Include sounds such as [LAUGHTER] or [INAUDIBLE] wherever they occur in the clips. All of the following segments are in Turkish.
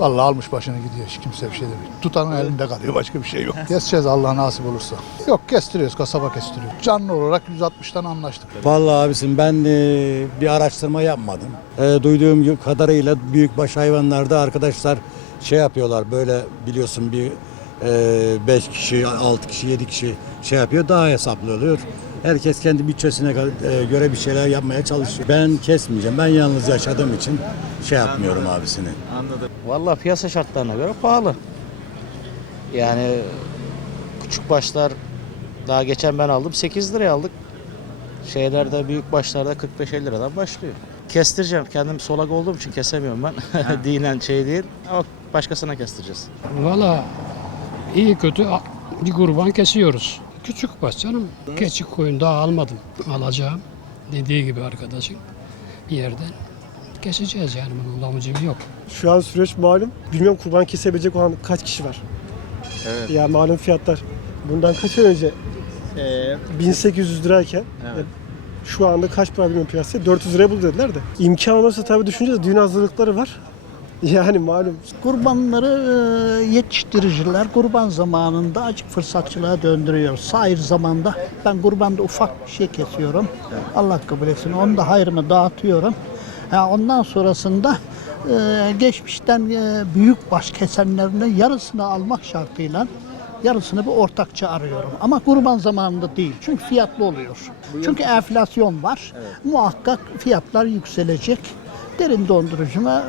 Vallahi almış başını gidiyor. Hiç kimse bir şey demiyor. Tutanın elinde kalıyor. Başka bir şey yok. [LAUGHS] Keseceğiz Allah nasip olursa. Yok kestiriyoruz. Kasaba kestiriyor. Canlı olarak 160'tan anlaştık. Vallahi abisim ben e, bir araştırma yapmadım. E, duyduğum kadarıyla büyükbaş hayvanlarda arkadaşlar şey yapıyorlar böyle biliyorsun bir 5 kişi, 6 kişi, 7 kişi şey yapıyor daha hesaplı oluyor. Herkes kendi bütçesine e, göre bir şeyler yapmaya çalışıyor. Ben kesmeyeceğim. Ben yalnız yaşadığım için şey yapmıyorum abisini. Vallahi piyasa şartlarına göre pahalı. Yani küçük başlar daha geçen ben aldım 8 liraya aldık. Şeylerde büyük başlarda 45-50 liradan başlıyor. Kestireceğim. Kendim solak olduğum için kesemiyorum ben. [LAUGHS] Dinen şey değil. Ama başkasına kestireceğiz. Valla iyi kötü bir kurban kesiyoruz. Küçük baş canım. Keçi koyun daha almadım. Alacağım. Dediği gibi arkadaşın bir yerden keseceğiz yani bunun lamucum yok. Şu an süreç malum. Bilmiyorum kurban kesebilecek olan kaç kişi var. Evet. Ya malum fiyatlar. Bundan kaç ay önce eee, 1800 lirayken e, şu anda kaç para bilmiyorum piyasaya 400 liraya buldu dediler de. İmkan olursa tabii düşüneceğiz. Düğün hazırlıkları var. [LAUGHS] Yani malum Kurbanları e, yetiştiriciler kurban zamanında acık fırsatçılığa döndürüyor. Sair zamanda ben kurbanda ufak bir şey kesiyorum. Allah kabul etsin. Onu da hayrımı dağıtıyorum. Ha, ondan sonrasında e, geçmişten e, büyük baş kesenlerin yarısını almak şartıyla yarısını bir ortakça arıyorum. Ama kurban zamanında değil. Çünkü fiyatlı oluyor. Çünkü enflasyon var. Muhakkak fiyatlar yükselecek. Derin dondurucuma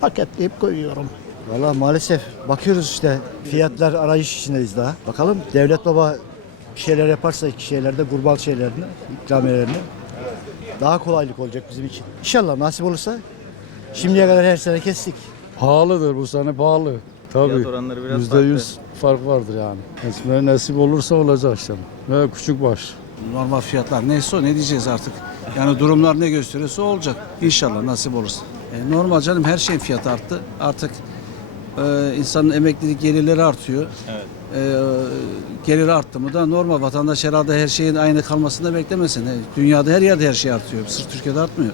paketleyip koyuyorum. Valla maalesef bakıyoruz işte fiyatlar arayış içindeyiz daha. Bakalım devlet baba bir şeyler yaparsa iki şeylerde kurban şeylerini, ikramiyelerini daha kolaylık olacak bizim için. İnşallah nasip olursa şimdiye kadar her sene kestik. Pahalıdır bu sene pahalı. Tabii. Yüzde yüz fark vardır yani. Esmer nasip olursa olacak işte. Ve küçük baş. Normal fiyatlar neyse o ne diyeceğiz artık. Yani durumlar ne gösteriyorsa olacak. İnşallah nasip olursa. E, normal canım her şeyin fiyatı arttı. Artık e, insanın emeklilik gelirleri artıyor. E, geliri arttı mı da normal vatandaş herhalde her şeyin aynı kalmasını da beklemesin. E, dünyada her yerde her şey artıyor. Sırf Türkiye'de artmıyor.